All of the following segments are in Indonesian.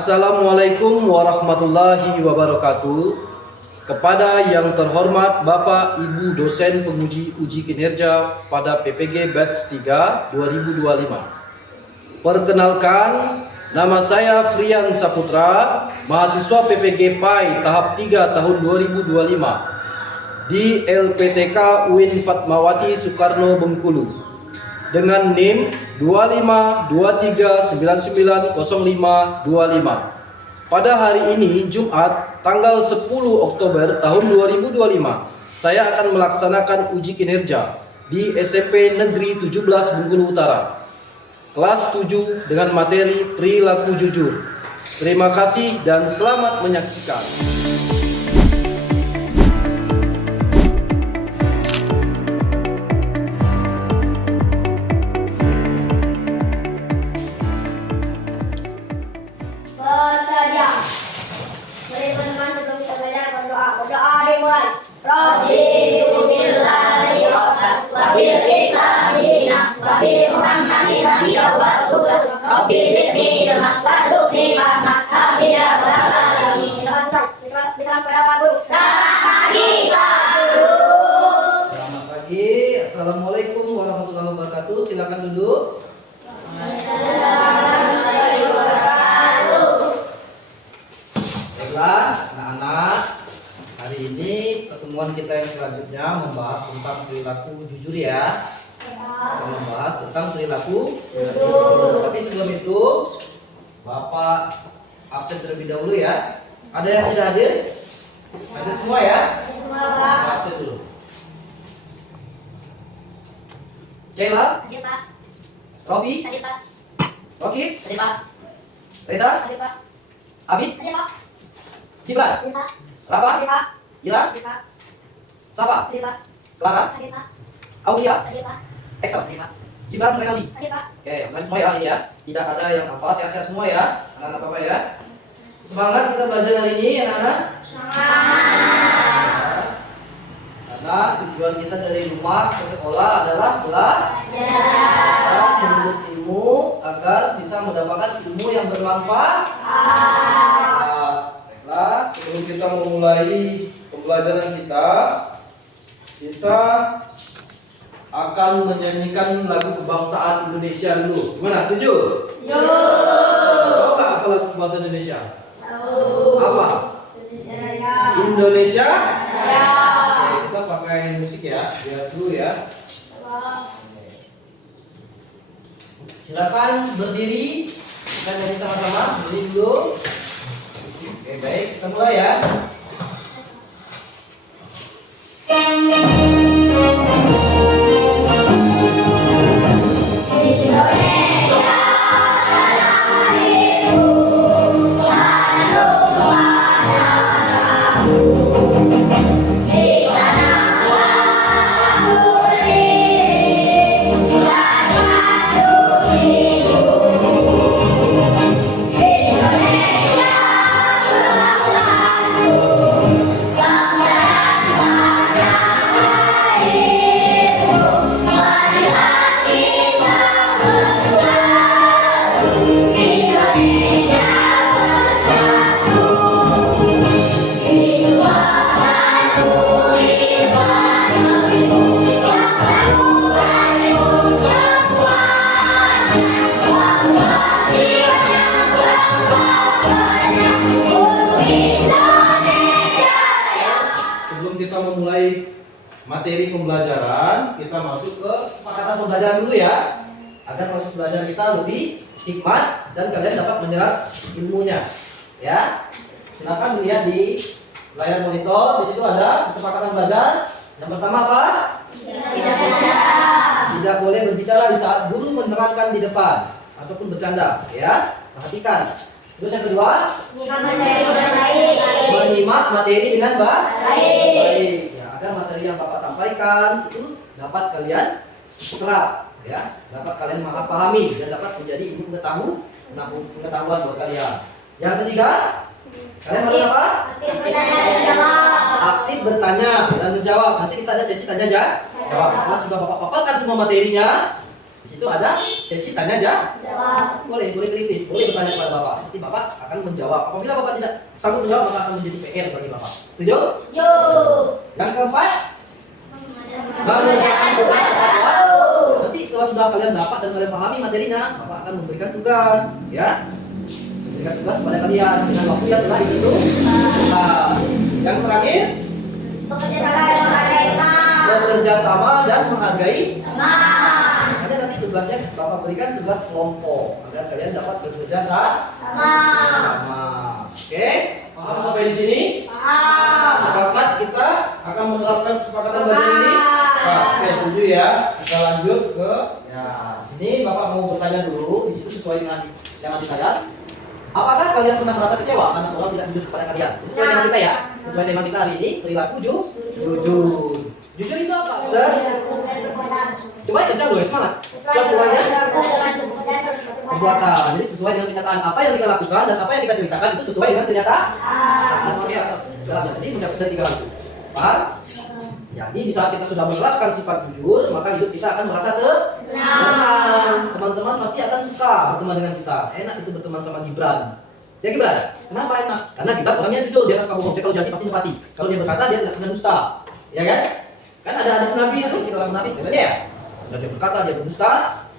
Assalamualaikum warahmatullahi wabarakatuh. Kepada yang terhormat Bapak Ibu dosen penguji uji kinerja pada PPG Batch 3 2025. Perkenalkan, nama saya Frian Saputra, mahasiswa PPG PAI tahap 3 tahun 2025 di LPTK UIN Fatmawati Soekarno Bengkulu dengan NIM 2523990525. Pada hari ini Jumat tanggal 10 Oktober tahun 2025, saya akan melaksanakan uji kinerja di SMP Negeri 17 Bengkulu Utara, kelas 7 dengan materi perilaku jujur. Terima kasih dan selamat menyaksikan. Bersedia. Mari teman-teman, sebelum kita belajar berdoa. Berdoa dimulai. Raditu billahi rabban wa bil islami dinan wa bi Muhammadin nabiyyan wa rasulan. Rabbi zidni ilman warzuqni fahman. Amin ya rabbal alamin. Salam pada Pak Guru. Selamat pagi Pak Guru. Selamat pagi. Assalamualaikum warahmatullahi wabarakatuh. Silakan duduk. Baiklah, anak-anak, hari ini pertemuan kita yang selanjutnya membahas tentang perilaku jujur ya. Kita membahas tentang perilaku jujur. Tapi sebelum itu, Bapak absen terlebih dahulu ya. Ada yang sudah hadir? Hadir semua ya? Semua Pak. Absen dulu. Cela, Hadir Pak. Rofi, Hadir Pak. Rocky, Hadir Pak. Reza, Hadir Pak. Abid, Hadir Pak. Gibran, Hadir Pak. Rafa, Hadir Pak. Ira, Hadir Pak. Safa, Hadir Pak. Clara, Hadir Pak. Aulia, Hadir Pak. Excel, Hadir Pak. Gibran, Renaldi. Hadir Pak. Oke, online semua ya ini ya. Tidak ada yang apa, sehat-sehat semua ya, anak-anak Bapak ya. Semangat kita belajar hari ini, anak-anak. Ya. Karena tujuan kita dari rumah ke sekolah adalah belajar, menuntut ilmu agar bisa mendapatkan ilmu yang bermanfaat. Baiklah, sebelum kita memulai pembelajaran kita akan menyanyikan lagu kebangsaan Indonesia dulu. Gimana? Setuju? Tahu nggak apa lagu kebangsaan Indonesia? Apa? Indonesia? Oke, kita pakai musik ya, biar seru ya. Silakan berdiri, kita nyanyi sama-sama. Berdiri dulu. Oke, baik, kita mulai ya. Materi pembelajaran, kita masuk ke kesepakatan pembelajaran dulu ya, agar proses belajar kita lebih hikmat dan kalian dapat menyerap ilmunya ya. Silakan dilihat di layar monitor, di situ ada kesepakatan belajar. Yang pertama apa? Tidak boleh berbicara di saat guru menerangkan di depan ataupun bercanda ya, perhatikan. Terus yang kedua, menyimak materi dengan baik ya, agar materi yang Bapak sampaikan itu dapat kalian serap ya, dapat kalian pahami dan dapat menjadi ilmu pengetahuan buat kalian. Yang ketiga, kalian harus apa? Aktif bertanya dan menjawab. Nanti kita ada sesi tanya jawab. Setelah sudah Bapak paparkan semua materinya, di situ ada sesi tanya aja. Jawab. Boleh kritis, boleh bertanya kepada Bapak. Nanti Bapak akan menjawab. Apabila Bapak tidak sanggup menjawab, maka akan menjadi PR bagi Bapak. Setuju? Yo. Yang keempat, mengerjakan tugas tepat waktu. Nanti setelah sudah kalian dapat dan kalian pahami materinya, Bapak akan memberikan tugas, ya. Memberikan tugas kepada kalian dengan waktu yang telah dihitung. Nah, yang terakhir, bekerja sama dan menghargai Teman. Ada nanti tugasnya Bapak berikan tugas kelompok agar kalian dapat bekerja sama. Oke, paham sampai di sini? Sepakat kita akan menerapkan kesepakatan bagi ini. Oke, setuju ya. Kita lanjut ke sini. Bapak mau bertanya dulu. Di situ sesuai dengan yang ada saya. Apakah kalian pernah merasa kecewa karena sekolah tidak jujur kepada kalian? Sesuai tema kita ya. Sesuai tema kita hari ini, perilaku jujur. Jujur itu apa? Coba kencang dulu ya, semangat. Sesuainya perbuatan. Jadi sesuai dengan kenyataan apa yang kita lakukan dan apa yang kita ceritakan itu sesuai dengan kenyataan. Jadi mencapai tiga hal. Paham? Jadi di saat kita sudah menerapkan sifat jujur, maka hidup kita akan merasa tenang. Teman-teman pasti akan suka berteman dengan kita. Enak itu berteman sama Gibran. Ya Gibran, kenapa enak? Karena Gibran orangnya jujur, dia suka bohong. Dia kalau janji pasti nepati. Kalau dia berkata dia tidak pernah dusta. Ya kan? Kan ada hadis Nabi itu, si orang Nabi, kata dia. Kalau dia berkata dia berdusta,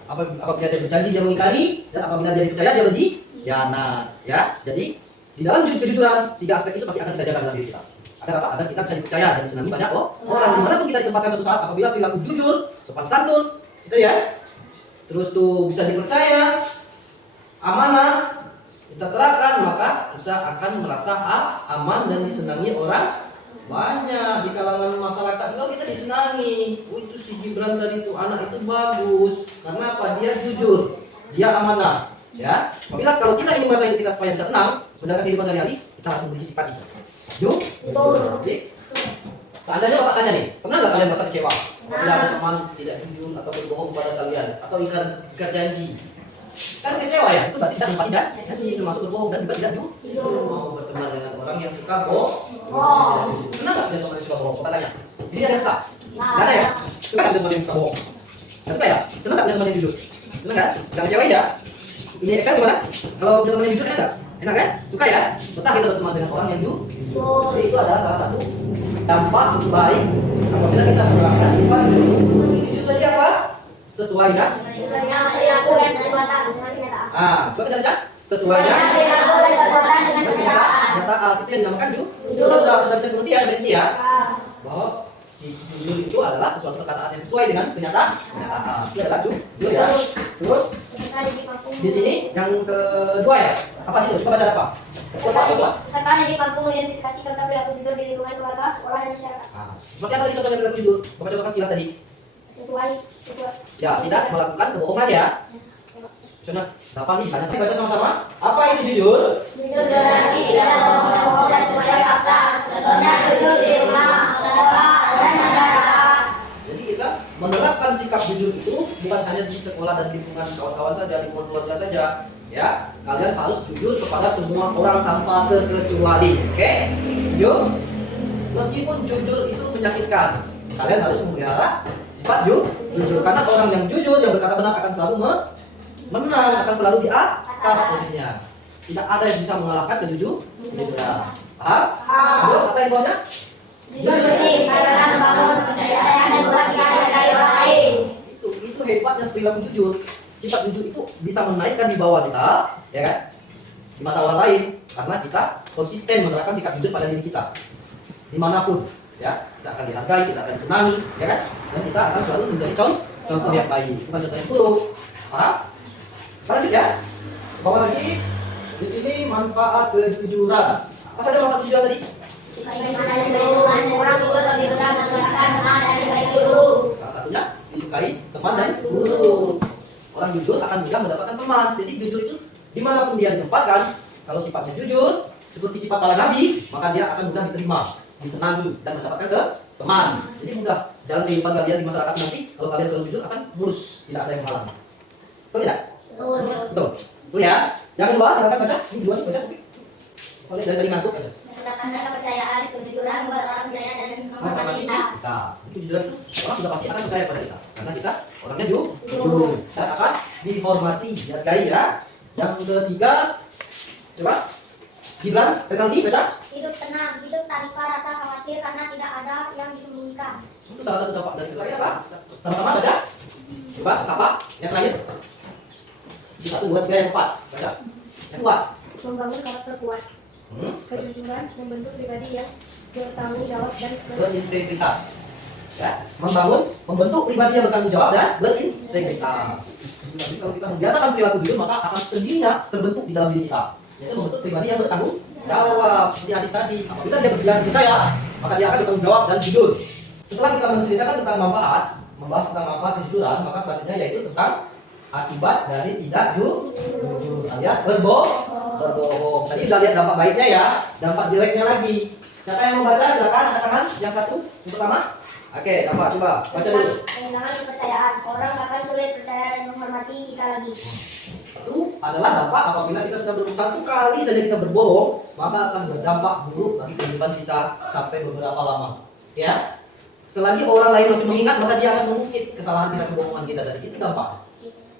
apabila dia berjanji dia mengingkari, dan apabila dia dipercaya dia berkhianat. Ya, jadi di dalam kejujuran tiga aspek itu pasti akan kita jaga dalam diri kita. Agar apa? Agar kita bisa dipercaya dan disenangi banyak orang. Dimanapun kita ditempatkan suatu saat, apabila perilaku jujur, sopan santun, gitu ya. Terus tuh bisa dipercaya, amanah, kita terapkan, maka kita akan merasa aman dan disenangi orang banyak di kalangan masyarakat. Kalau kita disenangi, itu si Gibran tadi itu anak itu bagus. Karena apa? Dia jujur, dia amanah. Ya, apabila kalau kita ingin merasa kita supaya bisa tenang, menjalankan kehidupan sehari-hari, kita harus memiliki sifat itu. Jadi, seandainya Bapak tanya nih, pernah nggak kalian merasa kecewa? Apabila ada teman tidak jujur atau berbohong kepada kalian, atau ingkar janji? Kan kecewa ya, itu berarti kita tidak janji, termasuk berbohong dan juga tidak jujur. Mau berteman dengan orang yang suka bohong? Pernah nggak kalian suka bohong? Bapak tanya. Ini ada suka? Nggak ada ya? Suka nggak teman yang suka bohong? Nggak suka ya? Senang nggak teman yang jujur? Senang nggak? Nggak kecewain ya? Ini Excel gimana? Kalau punya teman yang jujur enak nggak? Enak kan? Suka ya? Betah kita berteman dengan orang yang jujur. Jadi itu adalah salah satu dampak baik apabila kita menerapkan sifat jujur. Jujur tadi apa? Sesuai kan? Coba kita lihat sesuainya. Kenyataan itu yang dinamakan jujur. Sudah bisa dimengerti ya dari sini ya. Bahwa jujur itu adalah sesuatu perkataan yang sesuai dengan kenyataan. Itu adalah jujur ya. Terus di sini yang kedua ya. Apa sih itu? Coba baca apa? Serta di kampung mengidentifikasikan perilaku jujur di lingkungan keluarga, sekolah dan masyarakat. Seperti apa tadi contohnya perilaku jujur? Bapak coba kasih jelas tadi. Sesuai. Ya, tidak melakukan kebohongan ya. Contoh, apa nih? Banyak baca sama-sama. Apa itu jujur? Jujur berarti tidak bohong dan sesuai fakta. Contohnya jujur di rumah, sekolah, dan masyarakat. Jadi kita menerapkan sikap jujur itu bukan hanya di sekolah dan lingkungan kawan-kawan saja, lingkungan keluarga saja. Ya, kalian harus jujur kepada semua orang tanpa terkecuali. Oke? Yuk. Meskipun jujur itu menyakitkan, kalian harus memelihara sifat jujur. Karena orang yang jujur, yang berkata benar akan selalu menang, akan selalu di atas posisinya. Tidak ada yang bisa mengalahkan kejujuran. Paham? Lalu apa yang bawahnya? Jujur bersih, karena membangun kepercayaan dan buat kita menghargai orang lain. Itu hebatnya perilaku jujur. Sifat jujur itu bisa menaikkan di bawah kita, ya kan? Di mata orang lain, karena kita konsisten menerapkan sikap jujur pada diri kita. Dimanapun, ya, kita akan dihargai, kita akan disenangi, ya kan? Dan kita akan selalu menjadi contoh yang baik, bukan contoh yang buruk. Paham? Lanjut ya. Bawa lagi. Di sini manfaat kejujuran. Apa saja manfaat kejujuran tadi? Orang tua lebih besar menggunakan teman dan baik dulu. Salah satunya disukai teman dan guru. Orang jujur akan mudah mendapatkan teman. Jadi jujur itu dimanapun dia ditempatkan, kalau sifatnya jujur seperti sifat para nabi, maka dia akan mudah diterima, disenangi dan mendapatkan teman. Jadi mudah jalan kehidupan kalian di masyarakat nanti. Kalau kalian selalu jujur akan mulus, tidak ada yang menghalangi. Betul tidak? Betul. Betul ya. Yang kedua silakan baca. Ini dua nih baca. Oleh dari ngantuk aja. Tanda kepercayaan, kejujuran membuat orang percaya dan menghormati kita. Kejujuran itu orang sudah pasti akan percaya pada kita, karena kita orangnya jujur. Kita akan dihormati. Ya sekali ya. Yang ketiga, coba Gibran, pegang di baca. Hidup tenang, hidup tanpa rasa khawatir karena tidak ada yang disembunyikan. Itu salah satu dampak dari sekali apa? Sama-sama baca. Coba apa? Yang terakhir. Di 1, 2, 3, yang 4. Baca. Yang kedua. Membangun karakter kuat. Kejujuran membentuk pribadi yang bertanggung jawab dan Berintegritas. Ya, membentuk pribadi yang bertanggung jawab dan berintegritas. Jadi kalau kita membiasakan perilaku jujur, maka akan sendirinya terbentuk di dalam diri kita. Yaitu membentuk pribadi yang bertanggung jawab. Seperti hadis tadi, apabila dia percaya, maka dia akan bertanggung jawab dan jujur. Setelah kita menceritakan tentang manfaat, membahas tentang manfaat kejujuran, maka selanjutnya yaitu tentang akibat dari tidak jujur alias berbohong. Tadi sudah lihat dampak baiknya ya, dampak jeleknya lagi. Siapa yang membaca? Silakan, ada tangan yang satu, yang pertama. Oke, coba baca dulu. Kehilangan kepercayaan, orang akan sulit percaya dan menghormati kita lagi. Itu adalah dampak apabila kita sudah satu kali saja kita berbohong, maka akan berdampak buruk bagi kehidupan kita sampai beberapa lama. Ya, selagi orang lain masih mengingat, maka dia akan mengungkit kesalahan kita, kebohongan kita dari itu dampak.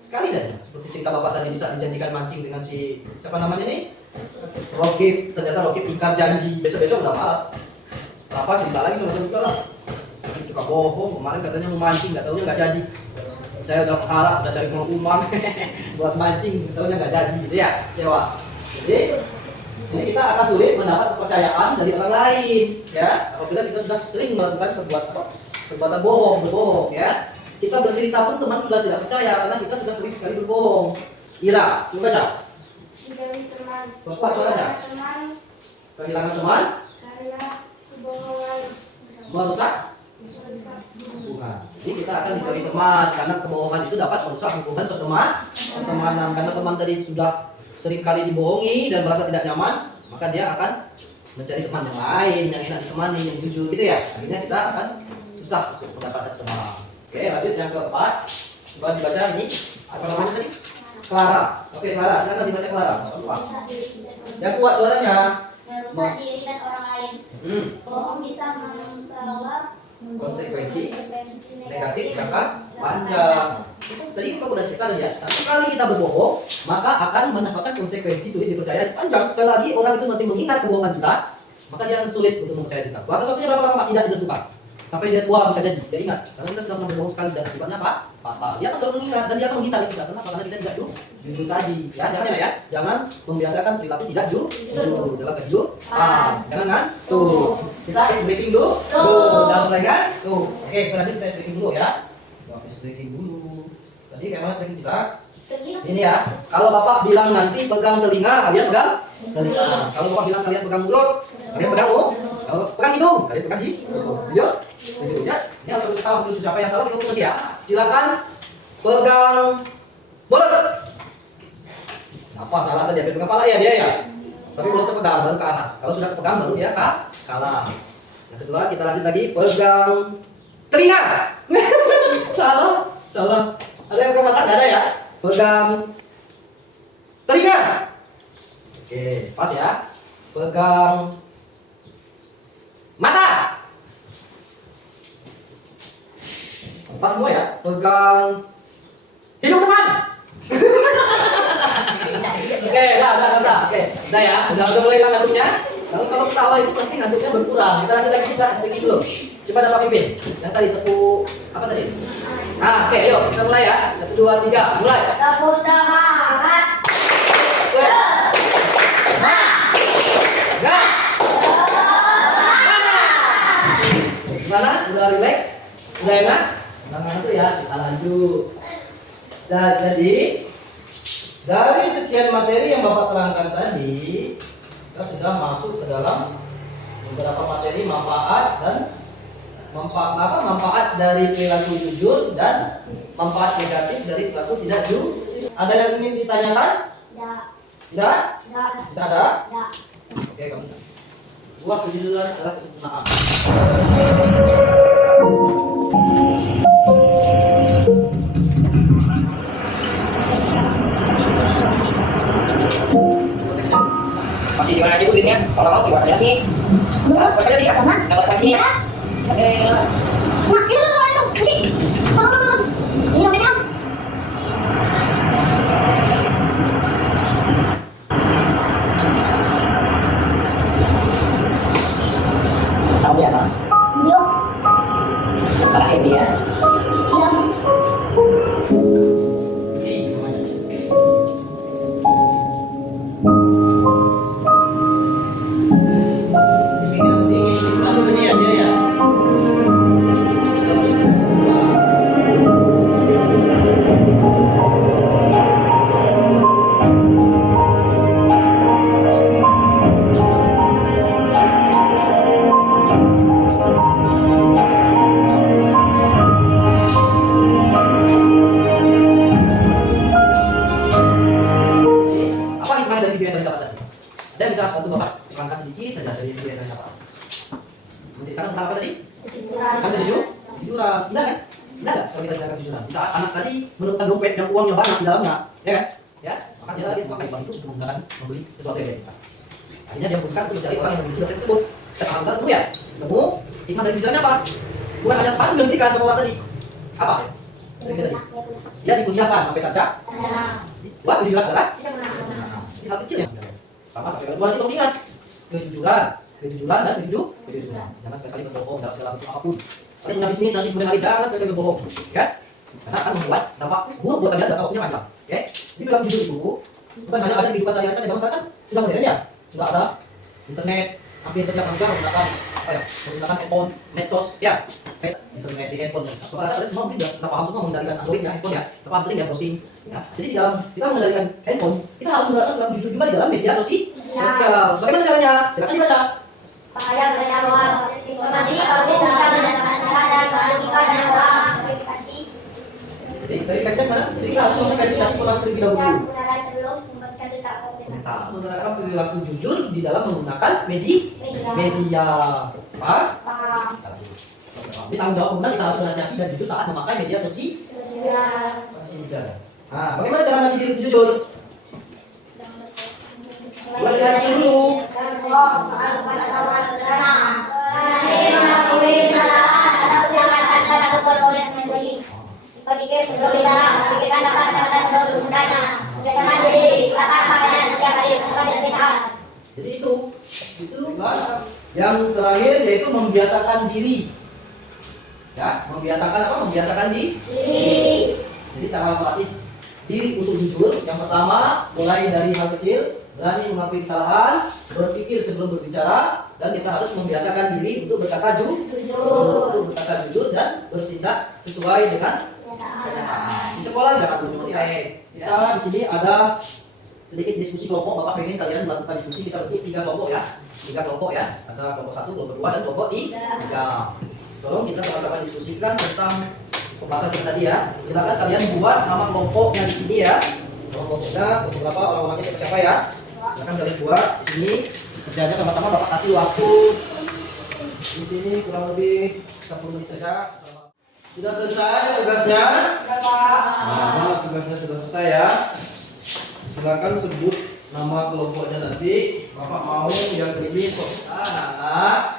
Sekali saja, seperti cerita bapak tadi bisa dijanjikan mancing dengan si siapa namanya nih? Rokib, ternyata Rokib ingkar janji, besok-besok udah malas. Apa cerita lagi sama juga lah. Suka bohong, kemarin katanya mau mancing, nggak tahunya nggak jadi. Saya udah berharap, udah cari uang buat mancing, nggak tahunya nggak jadi, gitu ya, kecewa. Jadi ini kita akan sulit mendapat kepercayaan dari orang lain, ya. Apabila kita sudah sering melakukan perbuatan berbohong, ya. Kita bercerita pun teman sudah tidak percaya karena kita sudah sering sekali berbohong. Ira, coba baca. Menjauhi teman. Bapak suaranya. Kehilangan teman. Karena kebohongan. Merusak hubungan. Jadi kita akan mencari teman karena kebohongan itu dapat merusak hubungan pertemanan. Karena teman tadi sudah sering kali dibohongi dan merasa tidak nyaman, maka dia akan mencari teman yang lain, yang enak ditemani, yang jujur, gitu ya. Akhirnya kita akan susah untuk mendapatkan teman. Oke, lanjut yang keempat. Coba dibaca ini. Apa namanya tadi? Clara. Oke, Clara. Silakan dibaca Clara. Yang kuat suaranya. Merusak diri dan orang lain. Bohong bisa membawa Konsekuensi negatif jangka panjang. Tadi kita udah cerita ya. Satu kali kita berbohong, maka akan mendapatkan konsekuensi sulit dipercaya panjang. Selagi orang itu masih mengingat kebohongan kita, maka dia akan sulit untuk mempercayai kita. Batas waktunya berapa lama tidak ditentukan. Sampai dia tua bisa jadi, dia ingat. Karena kita sudah pernah berbohong sekali dan akibatnya apa? Fatal. Dia akan selalu mengingat dan dia akan menghindari kita. Kenapa? Karena kita tidak jujur tadi. Ya, jangan membiasakan perilaku tidak jujur dalam kehidupan. Jangan kan? Tuh. Kita ice breaking dulu. Udah mulai kan? Tuh. Oke, berarti kita ice breaking dulu ya. Ice breaking dulu. Tadi kayak mana breaking kita? Ini ya. Kalau bapak bilang nanti pegang telinga, kalian pegang telinga. Kalau bapak bilang kalian pegang mulut, kalian pegang mulut. Kalau pegang hidung, kalian pegang hidung. Yuk. Ya, ini harus kita tahu siapa yang salah itu ya. Silakan pegang mulut. Apa salah tadi? Pegang kepala ya dia ya. Tapi mulutnya pegang baru ke atas. Kalau sudah pegang baru dia kalah. Yang kedua kita lanjut lagi pegang telinga. Salah. Ada yang pegang mata? Nggak ada ya. Pegang telinga. Oke, pas ya. Pegang mata. Pas semua ya. Pegang hidung teman. Oke, udah. Oke, udah ya. Udah mulai ngantuknya. Kalau ketawa itu pasti ngantuknya berkurang. Kita lanjut lagi kita sedikit dulu. Coba dapat pimpin. Yang tadi tepuk apa tadi? Nah, oke, yuk kita mulai ya. 1, 2, 3, mulai. Tepuk semangat. Gimana? Udah relax? Udah enak? Udah ngantuk ya, kita lanjut. Dan jadi dari sekian materi yang Bapak terangkan tadi, kita sudah masuk ke dalam beberapa materi manfaat dan manfaat dari perilaku jujur dan manfaat negatif dari perilaku tidak jujur. Ada yang ingin ditanyakan? Tidak? Tidak ada? Oke, kamu. Dua kejujuran adalah kesempurnaan. Masih di mana aja duitnya? Kalau mau di warnet sih. Berapa sih? Kalau pagi ya. Oke. Nah, itu. Pak? Terangkan sedikit saja dari kegiatannya Pak. Menceritakan tentang apa tadi? Kan kejujuran. Indah kan? Indah nggak kalau kita bicara kejujuran? Di saat anak tadi menemukan dompet yang uangnya banyak di dalamnya, ya kan? Ya, maka dia lagi memakai uang itu untuk menggunakan membeli sesuatu yang kita. Akhirnya dia bukan untuk mencari orang yang memiliki dompet tersebut. Dan alhamdulillah ketemu ya, ketemu. Hikmah dari kejujurannya apa? Bukan hanya sepatu yang diberikan sama orang tadi. Apa? Dia dikuliahkan sampai saja. Buat kejujuran adalah ini hal kecil ya. Sama sampai kedua nanti kamu ingat kejujuran dan kejujuran. Jangan sekali berbohong dalam segala bentuk apapun. Kalian punya bisnis nanti kemudian hari jangan sekali berbohong, ya? Karena akan membuat dampak buruk buat kalian dan dampaknya panjang. Oke? Jadi perilaku jujur itu bukan hanya ada di kehidupan sehari-hari saja, masyarakat kan sudah modern ya, sudah ada internet, hampir setiap manusia menggunakan apa ya? Menggunakan handphone, medsos, ya. Internet di handphone. Apakah kalian semua mungkin sudah paham semua mengendalikan Android ya handphone ya? Paham sering ya browsing. Ya. Jadi di dalam kita mengendalikan handphone, kita harus menerapkan perilaku jujur juga di dalam media sosial. Bagaimana caranya? Silakan dibaca. Pada penyaluran informasi kalau bisa mendapatkan dan membagikan dengan orang verifikasi. Jadi verifikasi mana? Jadi kita harus memverifikasi informasi terlebih dahulu. Sebelum membagikan berita Kita menggunakan perilaku jujur di dalam menggunakan media. Paham? Jadi tanggung jawab pengguna kita harus berhati-hati dan jujur saat memakai media sosial. Nah, bagaimana cara nanti diri jujur? Mulai dari kecil dulu. Jadi itu kan. Yang terakhir yaitu membiasakan diri. Ya, membiasakan apa? Membiasakan diri. Jadi cara melatih diri untuk jujur. Yang pertama, mulai dari hal kecil, berani mengakui kesalahan, berpikir sebelum berbicara, dan kita harus membiasakan diri untuk berkata jujur dan bertindak sesuai dengan kenyataan. Di sekolah jangan berbuat. Kita di sini ada sedikit diskusi kelompok. Bapak ingin kalian melakukan diskusi. Kita bagi 3 kelompok ya. 3 kelompok ya. Ada kelompok 1, kelompok 2, dan kelompok 3. Tolong kita sama-sama diskusikan tentang pembahasan kita tadi ya. Silakan kalian buat nama kelompoknya di sini ya. Kelompoknya beberapa orang-orangnya siapa ya? Silakan kalian buat di sini. Kerjanya sama-sama. Bapak kasih waktu di sini kurang lebih 10 menit saja. Sudah selesai tugasnya? Nah, tugasnya sudah selesai ya. Silakan sebut nama kelompoknya nanti. Bapak mau yang ini anak.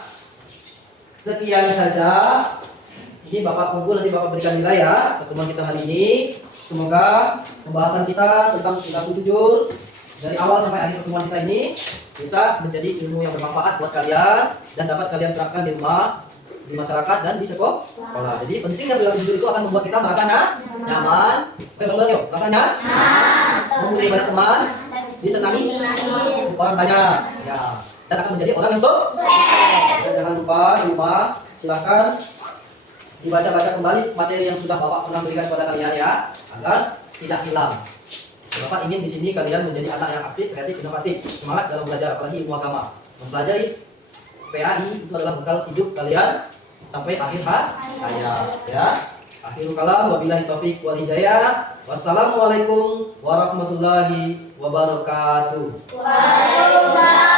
Sekian saja. Ini Bapak kumpul, nanti Bapak berikan nilai ya pertemuan kita hari ini. Semoga pembahasan kita tentang perilaku jujur dari awal sampai akhir pertemuan kita ini bisa menjadi ilmu yang bermanfaat buat kalian dan dapat kalian terapkan di rumah, di masyarakat, dan di sekolah. Jadi pentingnya perilaku jujur itu akan membuat kita merasa nyaman. Saya ulang yuk, rasanya mempunyai banyak teman, disenangi orang banyak, ya, dan akan menjadi orang yang sukses. Dan jangan lupa di rumah silakan dibaca-baca kembali materi yang sudah Bapak pernah berikan kepada kalian ya, agar tidak hilang. Bapak ingin di sini kalian menjadi anak yang aktif, kreatif, inovatif, semangat dalam belajar, apalagi ilmu agama. Mempelajari PAI itu adalah bekal hidup kalian sampai akhir hayat ya. Akhirul kalam, wabillahi taufiq wal hidayah. Wassalamualaikum warahmatullahi wabarakatuh. Waalaikumsalam.